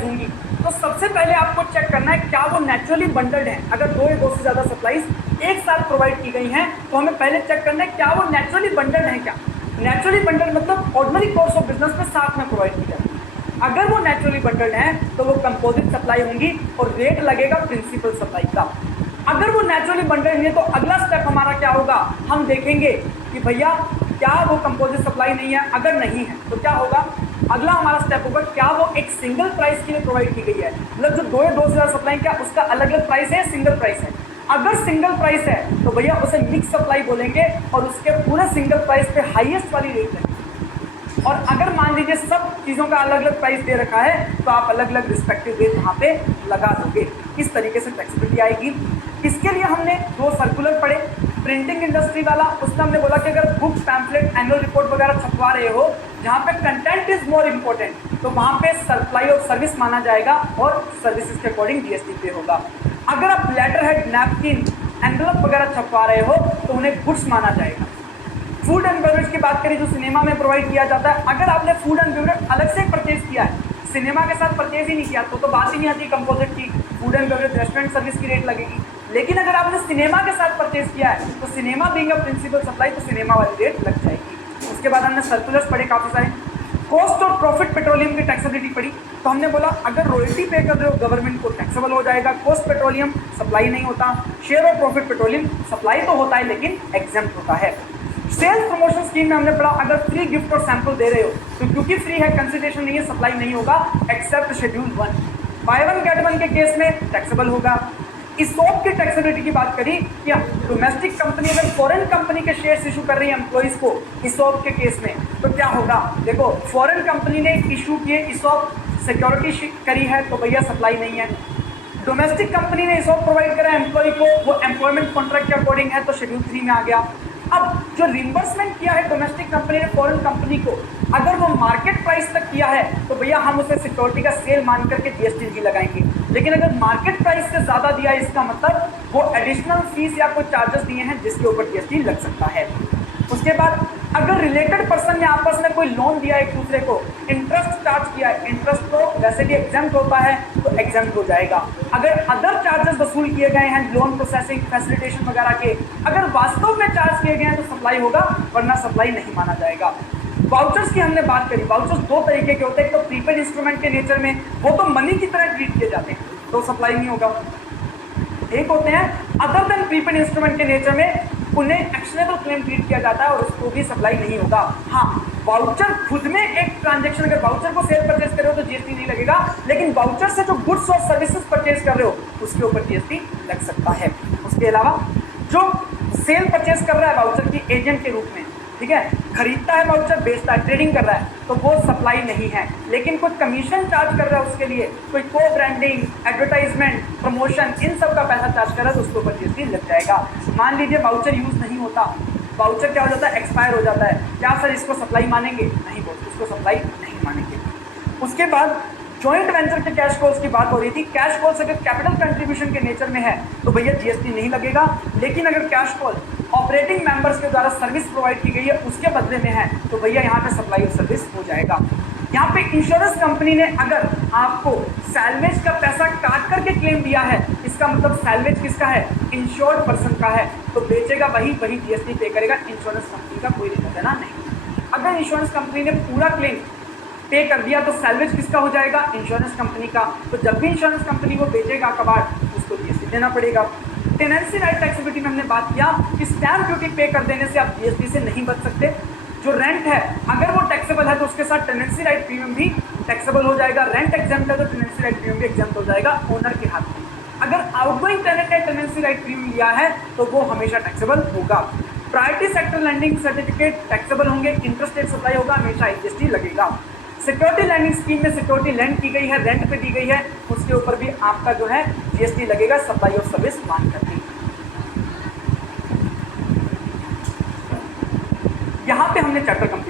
Supplies होंगी तो सबसे पहले आपको चेक करना है क्या वो नेचुरली बंडल्ड है। अगर दो या दो से ज़्यादा सप्लाईज एक साथ प्रोवाइड की गई हैं तो हमें पहले चेक करना है क्या वो नेचुरली बंडल्ड है। क्या नेचुरली बंडल्ड मतलब ऑर्डिनरी कोर्स ऑफ बिजनेस में साथ में प्रोवाइड की जाती है। अगर वो नेचुरली बंडल्ड है तो वो कंपोजिट सप्लाई होंगी और रेट लगेगा प्रिंसिपल सप्लाई का। अगर वो नेचुरली बंडल्ड नहीं है तो अगला स्टेप हमारा क्या होगा, हम देखेंगे कि भैया क्या वो कंपोजिट सप्लाई नहीं है। अगर नहीं है तो क्या होगा, अगला हमारा स्टेप होगा क्या वो एक सिंगल प्राइस के लिए प्रोवाइड की गई है। मतलब जो दो या दो से ज़्यादा सप्लाई क्या उसका अलग अलग प्राइस है, सिंगल प्राइस है। अगर सिंगल प्राइस है तो भैया उसे मिक्स सप्लाई बोलेंगे और उसके पूरे सिंगल प्राइस पे हाईएस्ट वाली रेट लगेगी। और अगर मान लीजिए सब चीज़ों का अलग अलग प्राइस दे रखा है तो आप अलग अलग रिस्पेक्टिव रेट वहाँ पे लगा दोगे। इस तरीके से फ्लेक्सिबिलिटी आएगी। इसके लिए हमने दो सर्कुलर पढ़े। प्रिंटिंग इंडस्ट्री वाला, उसमें हमने बोला कि अगर बुक पैम्फलेट एनुअल रिपोर्ट वगैरह छपवा रहे हो जहाँ पे कंटेंट इज मोर इम्पोर्टेंट तो वहाँ पे सप्लाई और सर्विस माना जाएगा और सर्विसेज के अकॉर्डिंग जीएसटी पे होगा। अगर आप लेटर हेड, नैपकिन, एनवलप वगैरह छपवा रहे हो तो उन्हें गुड्स माना जाएगा। फूड एंड बेवरेज की बात करें जो सिनेमा में प्रोवाइड किया जाता है, अगर आपने फूड एंड बेवरेज अलग से परचेज किया है, सिनेमा के साथ परचेज ही नहीं किया तो बात ही नहीं आती composite key. Food and beverage restaurant service की रेट लगेगी। लेकिन अगर आपने सिनेमा के साथ परचेज किया है तो cinema being a principal supply तो सिनेमा वाली रेट लग जाएगी। उसके बाद हमने सर्कुलर्स पढ़े काफ़ी सारे। कॉस्ट और प्रॉफिट पेट्रोलियम की टैक्सेबिलिटी पड़ी तो हमने बोला अगर रॉयल्टी पे कर रहे हो गवर्नमेंट को टैक्सेबल हो जाएगा। कॉस्ट पेट्रोलियम सप्लाई नहीं होता, शेयर और प्रॉफिट पेट्रोलियम सप्लाई तो होता है लेकिन एग्जेम्प्ट होता है। सेल्स प्रमोशन स्कीम में हमने पढ़ा अगर फ्री गिफ्ट और सैंपल दे रहे हो तो क्योंकि फ्री है, कंसिडरेशन नहीं है, सप्लाई नहीं होगा except schedule 1। Buy one get one के केस में टैक्सेबल होगा। इसॉप की टैक्सेबिलिटी की बात करी क्या, डोमेस्टिक कंपनी अगर फॉरेन कंपनी के शेयर्स इशू कर रही है एम्प्लॉइज को इसॉप के केस में तो क्या होगा, देखो फॉरेन कंपनी ने इशू किए इसॉप सिक्योरिटी करी है तो भैया सप्लाई नहीं है। डोमेस्टिक कंपनी ने इसॉप प्रोवाइड करा एम्प्लॉय को, वो एम्प्लॉयमेंट कॉन्ट्रैक्ट के अकॉर्डिंग है तो शेड्यूल 3 में आ गया। अब जो रिम्बर्समेंट किया है डोमेस्टिक कंपनी ने फॉरेन कंपनी को, अगर वो मार्केट प्राइस तक किया है तो भैया हम उसे सिक्योरिटी का सेल मान करके जीएसटी नहीं लगाएंगे। लेकिन अगर मार्केट प्राइस से ज़्यादा दिया है इसका मतलब वो एडिशनल फीस या कोई चार्जेस दिए हैं जिसके ऊपर जीएसटी लग सकता है। उसके बाद अगर रिलेटेड पर्सन ने आपस में कोई लोन दिया एक दूसरे को, इंटरेस्ट चार्ज किया है, इंटरेस्ट तो वैसे भी एग्जाम्प्ट होता है तो एग्जाम्प्ट हो जाएगा। अगर अदर चार्जेस वसूल किए गए हैं लोन प्रोसेसिंग फैसिलिटेशन वगैरह के, अगर वास्तव में चार्ज किए गए हैं तो सप्लाई होगा वरना सप्लाई नहीं माना जाएगा। वाउचर्स की हमने बात करी, वाउचर्स दो तरीके के होते हैं, एक तो प्रीपेड इंस्ट्रूमेंट के नेचर में वो तो मनी की तरह ट्रीट किए जाते हैं तो सप्लाई नहीं होगा। एक होते हैं अदर देन प्रीपेड इंस्ट्रूमेंट के नेचर में, उन्हें एक्शनेबल क्लेम ट्रीट किया जाता है और उसको भी सप्लाई नहीं होगा। हाँ, वाउचर खुद में एक ट्रांजैक्शन, अगर वाउचर को सेल परचेज कर रहे हो तो जीएसटी नहीं लगेगा, लेकिन वाउचर से जो गुड्स और सर्विसेज परचेज कर रहे हो उसके ऊपर जीएसटी लग सकता है। उसके अलावा जो सेल परचेज कर रहा है वाउचर की एजेंट के रूप में, ठीक है, खरीदता है वाउचर, बेचता है, ट्रेडिंग कर रहा है तो वो सप्लाई नहीं है, लेकिन कुछ कमीशन चार्ज कर रहा है उसके लिए, कोई को ब्रांडिंग, एडवर्टाइजमेंट, प्रमोशन, इन सब का पैसा चार्ज कर रहा है तो उसके ऊपर जीएसटी लग जाएगा। मान लीजिए वाउचर यूज नहीं होता, वाउचर क्या हो जाता है, एक्सपायर हो जाता है, क्या सर इसको सप्लाई मानेंगे? नहीं बोलते, इसको सप्लाई नहीं मानेंगे। उसके बाद जॉइंट वेंचर के कैश कॉल्स की बात हो रही थी। कैश कॉल्स अगर कैपिटल कंट्रीब्यूशन के नेचर में है तो भैया जीएसटी नहीं लगेगा, लेकिन अगर कैश कॉल ऑपरेटिंग मेंबर्स के द्वारा सर्विस प्रोवाइड की गई है उसके बदले में है तो भैया यहाँ पे सप्लाई और सर्विस हो जाएगा। यहाँ पे इंश्योरेंस कंपनी ने अगर आपको सैलवेज का पैसा काट करके क्लेम दिया है, इसका मतलब सैलवेज किसका है, इंश्योर्ड पर्सन का है, तो बेचेगा वही जीएसटी पे करेगा, इंश्योरेंस कंपनी का कोई लेना देना नहीं। अगर इंश्योरेंस कंपनी ने पूरा क्लेम पे कर दिया तो सैलवेज किसका हो जाएगा, इंश्योरेंस कंपनी का, तो जब भी इंश्योरेंस कंपनी को बेचेगा कबाड़ उसको जीएसटी देना पड़ेगा। टेनेंसी राइट टैक्सेबिलिटी में हमने बात किया कि स्टैम्प ड्यूटी पे कर देने से आप जीएसटी से नहीं बच सकते। जो रेंट है अगर वो टैक्सेबल है तो उसके साथ टेनेंसी राइट प्रीमियम भी टैक्सेबल हो जाएगा। रेंट एग्जाम्प्ट है तो टेनेंसी राइट प्रीमियम भी एग्जाम्प्ट हो जाएगा ओनर के हाथ में। अगर आउटगोइंग टेनेंट ने टेनेंसी राइट प्रीमियम लिया है तो वो हमेशा टैक्सेबल होगा। Priority sector lending certificate taxable होंगे, इंटरेस्ट रेट सप्लाई होगा, हमेशा जीएसटी लगेगा। सिक्योरिटी लैंडिंग स्कीम में सिक्योरिटी लैंड की गई है, रेंट पे दी गई है, उसके ऊपर भी आपका जो है जीएसटी लगेगा सप्लाई और सर्विस मान करके। यहाँ पे हमने चैप्टर कंप्लीट